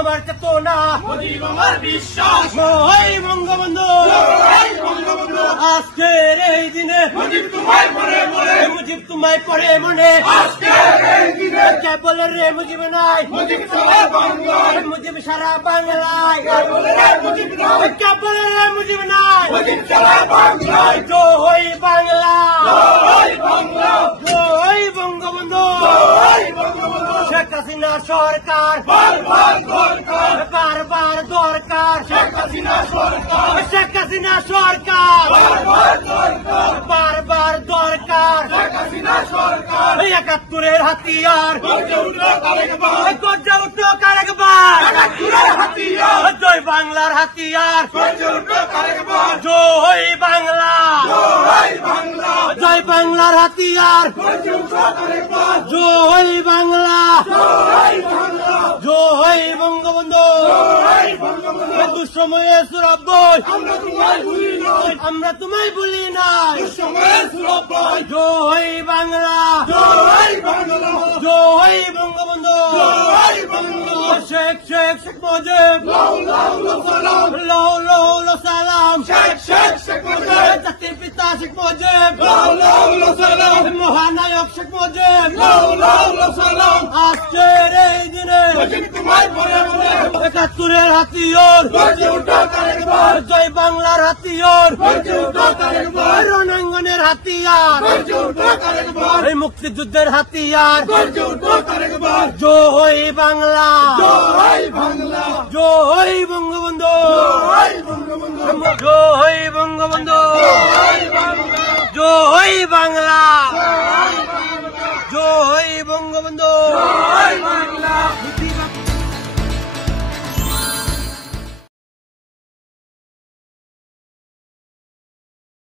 আমার চেতনা, মুজিব আমার বিশ্বাস, জয় বঙ্গবন্ধু। আজকের এই দিনে মুজিব তোমায় পড়ে মনে, মুজিব তোমায় পড়ে মনে, আজকের এই দিনে কেবল রে মুজিব নাই, মুজিব সারা বাংলায়, মুজিব সারা বাংলায়, কেবল রে মুজিব নয়, কেবল রে মুজিব নাই, মুজিব সারা বাংলায়, জয় বাংলা, জয় বাংলা, জয় বঙ্গবন্ধু। জয় বঙ্গবন্ধু। শেখ হাসিনা সরকার বারবার দরকার, বারবার দরকার, শেখ হাসিনা সরকার, শেখ হাসিনা সরকার বারবার দরকার, বারবার দরকার। শেখ হাসিনা সরকার, ৭১-এর হাতিয়ার গর্জে উঠলো আরেকবার, গর্জে উঠলো কারেকবার, একাত্তরের হাতিয়ার, জয় বাংলার হাতিয়ার, গর্জে উঠলো আরেকবার, জয় বাংলা, জয় বাংলা, জয় বাংলার হাতিয়ার, গর্জে উঠলো আরেকবার, জয় বাংলা, জয় বাংলা, জয় বঙ্গবন্ধু। জয় বঙ্গবন্ধু। দুঃসময়ে সুরব্বই, আমরা তোমায় ভুলি নয়, আমরা তোমায় ভুলি নাই, দুঃসময়ে সুরব্বয়, জয় বাংলা, জয় বাংলা, জয় বঙ্গবন্ধু। জয় বাংলা, শেখ শেখ শেখ মুজিব, লাউ লাউ লাউ সালাম, লও লও লও সালাম, শেখ শেখ শেখ মুজিব, জাতির পিতা শেখ মুজিব, লাউ লাউ লাউ সালাম, মহানায়ক শেখ মুজিব। লাউ লাউ লাউ সালাম, আজকের এই দিনে মুজিব তোমায় পড়ে মনে, ৭১-এর হাতিয়ার, গর্জে উঠলো আরেকবার, জয় বাংলার হাতিয়ার, গর্জে উঠলো আরেকবার, রণাঙ্গনের হাতিয়ার, গর্জে উঠলো আরেকবার, এই মুক্তিযুদ্ধের হাতিয়ার, গর্জে উঠলো আরেকবার, জয় বাংলা, জয় বাংলা, জয় বঙ্গবন্ধু, জয় বঙ্গবন্ধু, জয় বঙ্গবন্ধু, জয় বাংলা, জয় বাংলা, জয় বাংলা, জয় বঙ্গবন্ধু। জয় বাংলা।